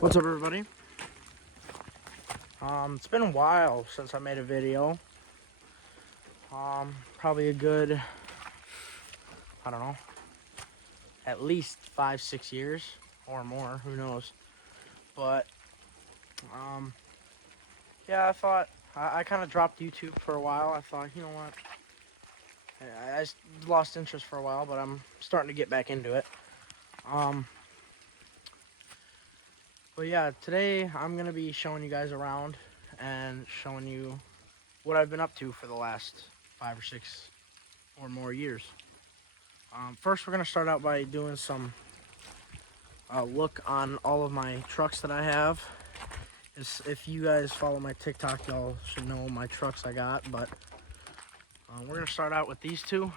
What's up, everybody? It's been a while since I made a video. Probably a good, I don't know, at least 5-6 years or more, who knows. But yeah, I thought I kind of dropped YouTube for a while. I thought, you know what, I just lost interest for a while, but I'm starting to get back into it. But yeah, today I'm gonna be showing you guys around and showing you what I've been up to for the last 5 or 6 or more years. First, we're going to start out by doing some look on all of my trucks that I have. If you guys follow my TikTok, y'all should know my trucks I got. But we're going to start out with these two,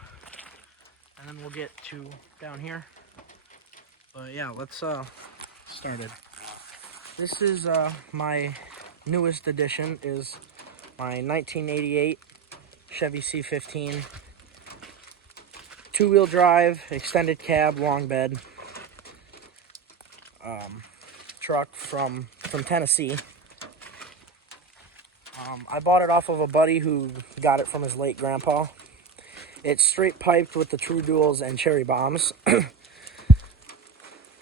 and then we'll get to down here. But yeah, let's start it. This is my newest addition, is my 1988 Chevy C15 two-wheel drive, extended cab, long bed truck from Tennessee. I bought it off of a buddy who got it from his late grandpa. It's straight piped with the True Duals and cherry bombs.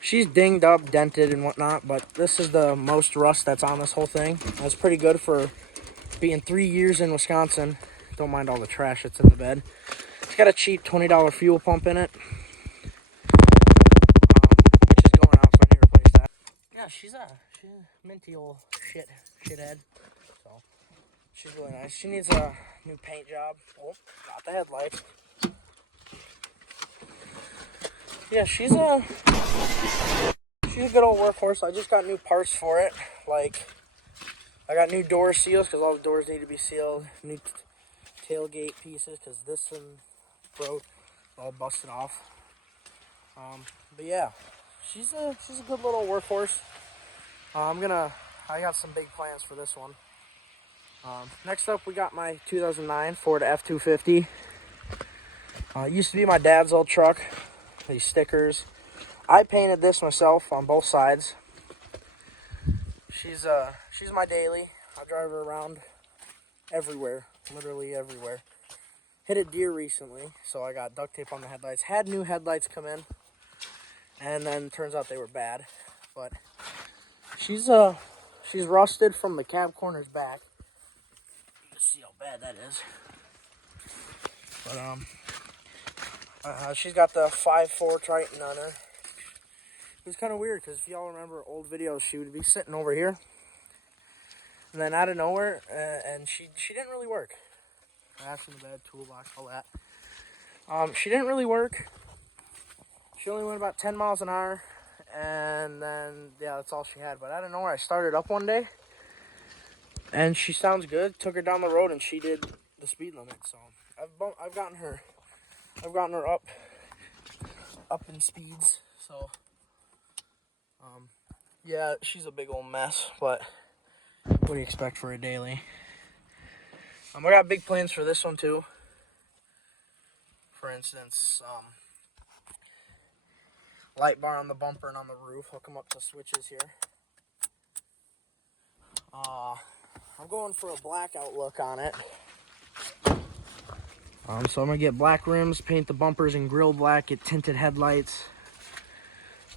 She's dinged up, dented, and whatnot, but this is the most rust that's on this whole thing. That's pretty good for being 3 years in Wisconsin. Don't mind all the trash that's in the bed. It's got a cheap $20 fuel pump in it, which is going out, so I need to replace that. Yeah, she's a minty old shithead. So she's really nice. She needs a new paint job. Oh, got the headlights. Yeah, she's a good old workhorse. I just got new parts for it. Like, I got new door seals because all the doors need to be sealed. New tailgate pieces because this one broke, all busted off. But yeah, she's a good little workhorse. I got some big plans for this one. Next up, we got my 2009 Ford F-250. Used to be my dad's old truck. These stickers. I painted this myself on both sides. She's my daily. I drive her around everywhere, literally everywhere. Hit a deer recently, so I got duct tape on the headlights. Had new headlights come in, and then turns out they were bad. But she's rusted from the cab corners back. You can see how bad that is. But she's got the 5.4 Triton on her. It was kind of weird because if y'all remember old videos, she would be sitting over here, and then out of nowhere, and she didn't really work. Ash in the bed, toolbox, all that. She didn't really work. She only went about 10 miles an hour, and then yeah, that's all she had. But out of nowhere, I started up one day, and she sounds good. Took her down the road, and she did the speed limit. So I've gotten her up in speeds. So yeah, she's a big old mess, but what do you expect for a daily? I got big plans for this one too. For instance, light bar on the bumper and on the roof. Hook them up to switches here. I'm going for a blackout look on it. So I'm gonna get black rims, paint the bumpers in grill black, get tinted headlights.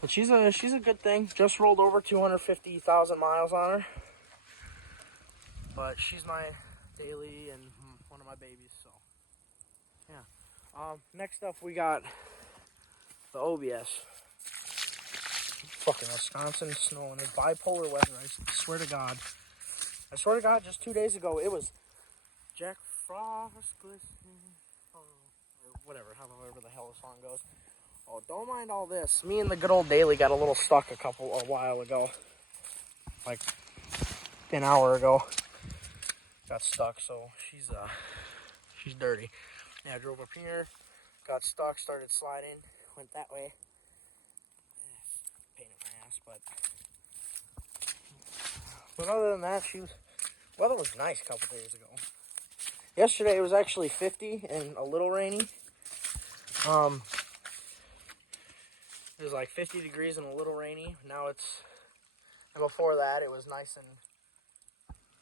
But she's a good thing. Just rolled over 250,000 miles on her. But she's my daily and one of my babies. So yeah. Next up we got the OBS. Fucking Wisconsin snowing. It's bipolar weather. I swear to God. Just 2 days ago, it was Jack Frost, or whatever, however the hell the song goes. Oh, don't mind all this. Me and the good old daily got a little stuck a while ago. Like an hour ago. Got stuck, so she's dirty. Yeah, I drove up here, got stuck, started sliding, went that way. Pain in my ass, but other than that, weather was nice a couple days ago. Yesterday it was actually 50 and a little rainy. It was like 50 degrees and a little rainy. Now it's And before that, it was nice and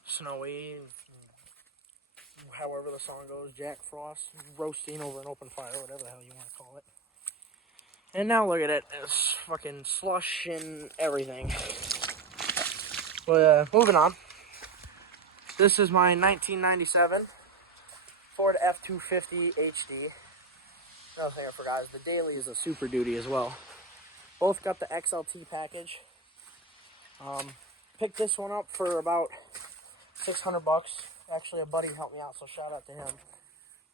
snowy, and however the song goes, Jack Frost roasting over an open fire, whatever the hell you want to call it. And now look at it, it's fucking slush and everything. But moving on. This is my 1997 Ford F-250 HD. Another thing I forgot is the Daily is a Super Duty as well. Both got the XLT package. Picked this one up for about $600. Actually, a buddy helped me out, so shout out to him.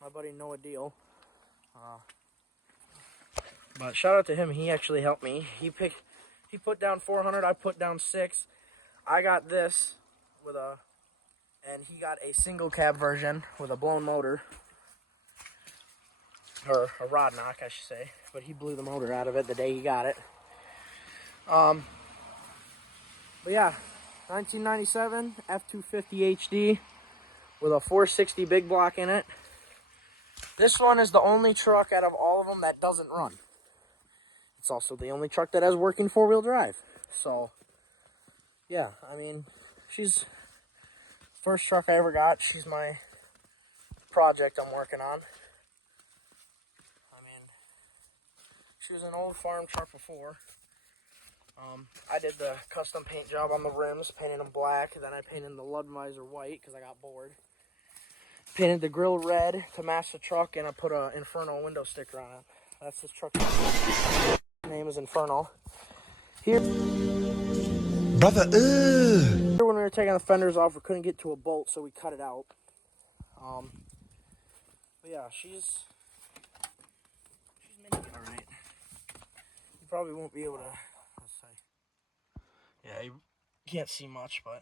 My buddy Noah Deal. But shout out to him, he actually helped me. He put down $400, I put down $600. I got this and he got a single cab version with a blown motor. Or a rod knock, I should say. But he blew the motor out of it the day he got it. But yeah, 1997 F-250 HD with a 460 big block in it. This one is the only truck out of all of them that doesn't run. It's also the only truck that has working four-wheel drive. So, yeah, I mean, she's first truck I ever got. She's my project I'm working on. I mean, she was an old farm truck before. I did the custom paint job on the rims, painted them black. Then I painted the Lud visor white because I got bored. Painted the grill red to match the truck, and I put an Inferno window sticker on it. That's this truck's name is Inferno. Here, brother, when we were taking the fenders off, we couldn't get to a bolt, so we cut it out. But yeah, she's mini all right. You probably won't be able to. Let's say, yeah, you can't see much, but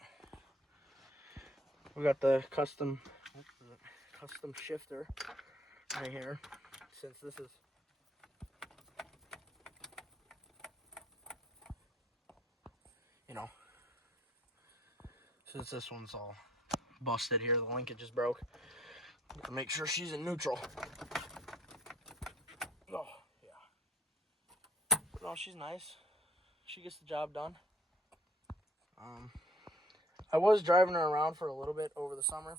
we got the custom shifter right here. Since this is since this one's all busted here, the linkage just broke. Make sure she's in neutral. Oh, yeah. But no, she's nice. She gets the job done. I was driving her around for a little bit over the summer.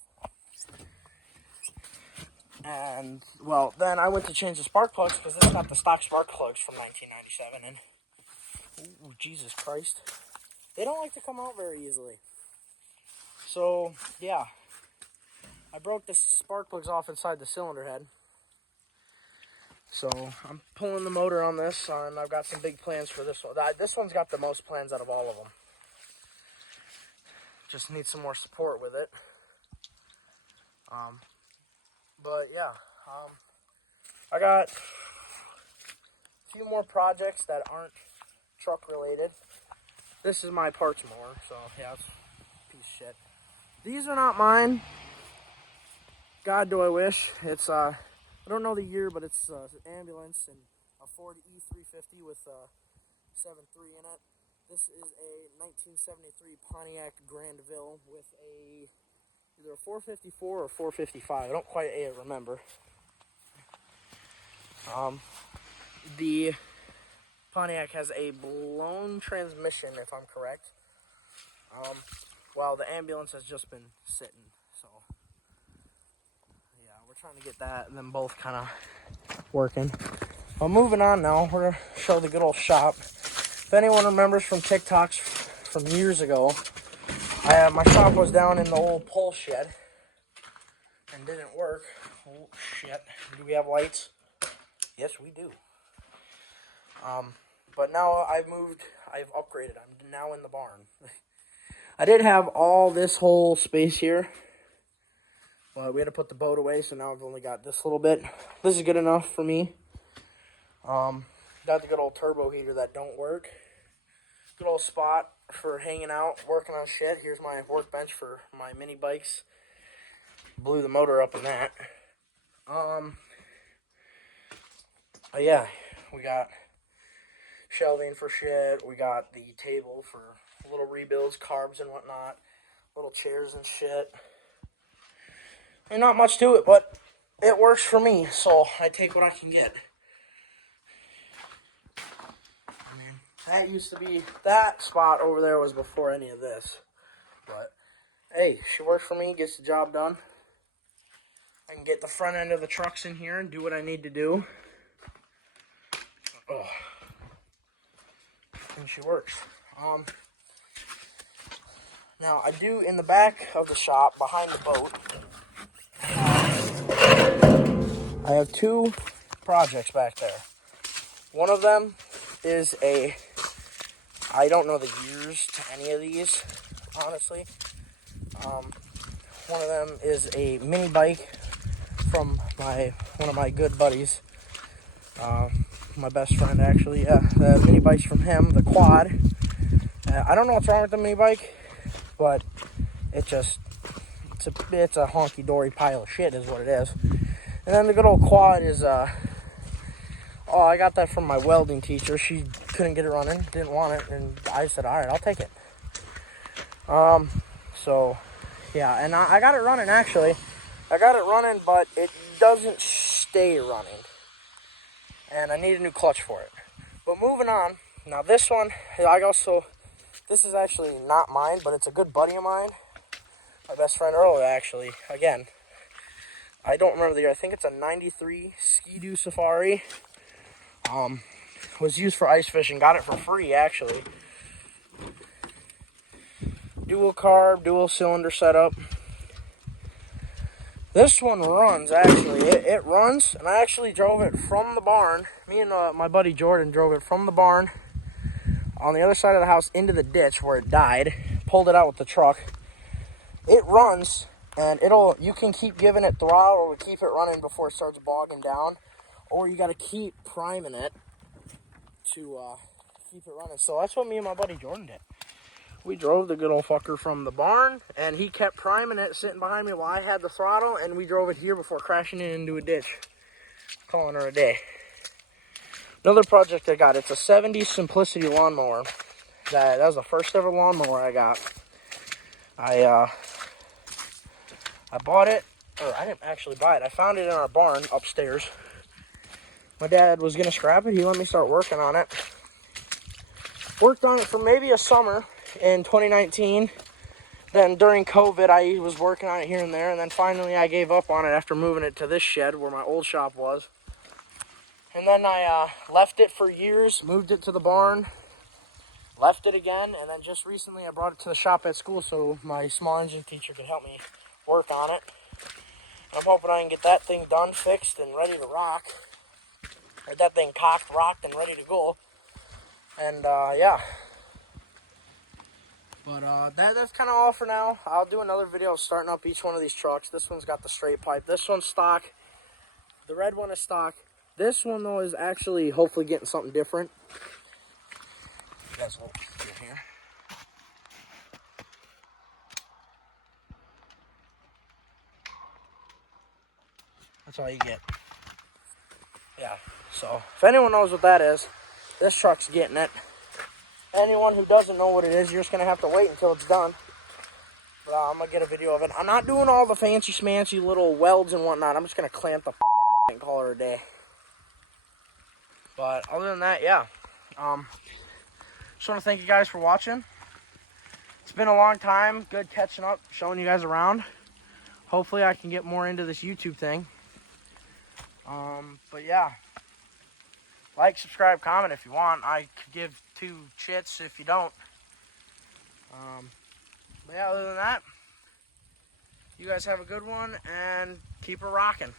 And, well, then I went to change the spark plugs because this got the stock spark plugs from 1997. And, ooh, Jesus Christ. They don't like to come out very easily. So, yeah. I broke the spark plugs off inside the cylinder head. So, I'm pulling the motor on this, and I've got some big plans for this one. This one's got the most plans out of all of them. Just need some more support with it. But, yeah. I got a few more projects that aren't truck related. This is my parts mower, so, yeah, it's a piece of shit. These are not mine. God, do I wish. It's, I don't know the year, but it's an ambulance and a Ford E350 with a 7.3 in it. This is a 1973 Pontiac Grandville with either a 454 or 455. I don't quite remember. The Pontiac has a blown transmission, if I'm correct. While the ambulance has just been sitting, so yeah, we're trying to get them both kind of working. Well, moving on now, we're gonna show the good old shop. If anyone remembers from TikToks from years ago, my shop was down in the old pole shed and didn't work. Oh shit! Do we have lights? Yes, we do. But now I've upgraded. I'm now in the barn. I did have all this whole space here, but we had to put the boat away, so now I've only got this little bit. This is good enough for me. Got the good old turbo heater that don't work. Good old spot for hanging out, working on shit. Here's my workbench for my mini bikes. Blew the motor up in that. Yeah, we got shelving for shit. We got the table for little rebuilds, carbs and whatnot. Little chairs and shit. And not much to it, but it works for me, so I take what I can get. I mean, That used to be, that spot over there was before any of this. But, hey, she works for me, gets the job done. I can get the front end of the trucks in here and do what I need to do. Oh. And she works. Now, I do, in the back of the shop, behind the boat, I have two projects back there. One of them is I don't know the years to any of these, honestly. One of them is a mini bike from one of my good buddies. My best friend, actually. Yeah, the mini bike's from him, the quad. I don't know what's wrong with the mini bike, but it's a honky-dory pile of shit is what it is. And then the good old quad is, I got that from my welding teacher. She couldn't get it running, didn't want it, and I said, all right, I'll take it. So, yeah, and I got it running, actually. I got it running, but it doesn't stay running. And I need a new clutch for it. But moving on, now this one, this is actually not mine, but it's a good buddy of mine. My best friend Earl, actually. Again, I don't remember the year. I think it's a 93 Ski-Doo Safari. Was used for ice fishing. Got it for free, actually. Dual carb, dual cylinder setup. This one runs, actually. It runs, and I actually drove it from the barn. Me and my buddy Jordan drove it from the barn on the other side of the house into the ditch where it died. Pulled it out with the truck. It runs, and you can keep giving it throttle or keep it running before it starts bogging down. Or you got to keep priming it to keep it running. So that's what me and my buddy Jordan did. We drove the good old fucker from the barn, and he kept priming it, sitting behind me while I had the throttle, and we drove it here before crashing it into a ditch. Calling her a day. Another project I got, it's a 70s Simplicity lawnmower. That was the first ever lawnmower I got. I bought it, or I didn't actually buy it. I found it in our barn upstairs. My dad was going to scrap it. He let me start working on it. Worked on it for maybe a summer in 2019. Then during COVID, I was working on it here and there. And then finally, I gave up on it after moving it to this shed where my old shop was. And then I left it for years, moved it to the barn, left it again. And then just recently, I brought it to the shop at school so my small engine teacher could help me work on it. I'm hoping I can get that thing done, fixed, and ready to rock. Get that thing cocked, rocked, and ready to go. And, yeah. But that's kind of all for now. I'll do another video starting up each one of these trucks. This one's got the straight pipe. This one's stock. The red one is stock. This one, though, is actually hopefully getting something different. You guys will get here. That's all you get. Yeah, so if anyone knows what that is, this truck's getting it. Anyone who doesn't know what it is, you're just going to have to wait until it's done. But I'm going to get a video of it. I'm not doing all the fancy schmancy little welds and whatnot. I'm just going to clamp the fuck out of it and call her a day. But other than that, yeah. Just want to thank you guys for watching. It's been a long time. Good catching up, showing you guys around. Hopefully I can get more into this YouTube thing. But yeah. Like, subscribe, comment if you want. I could give two shits if you don't. But yeah, other than that, you guys have a good one and keep her rocking.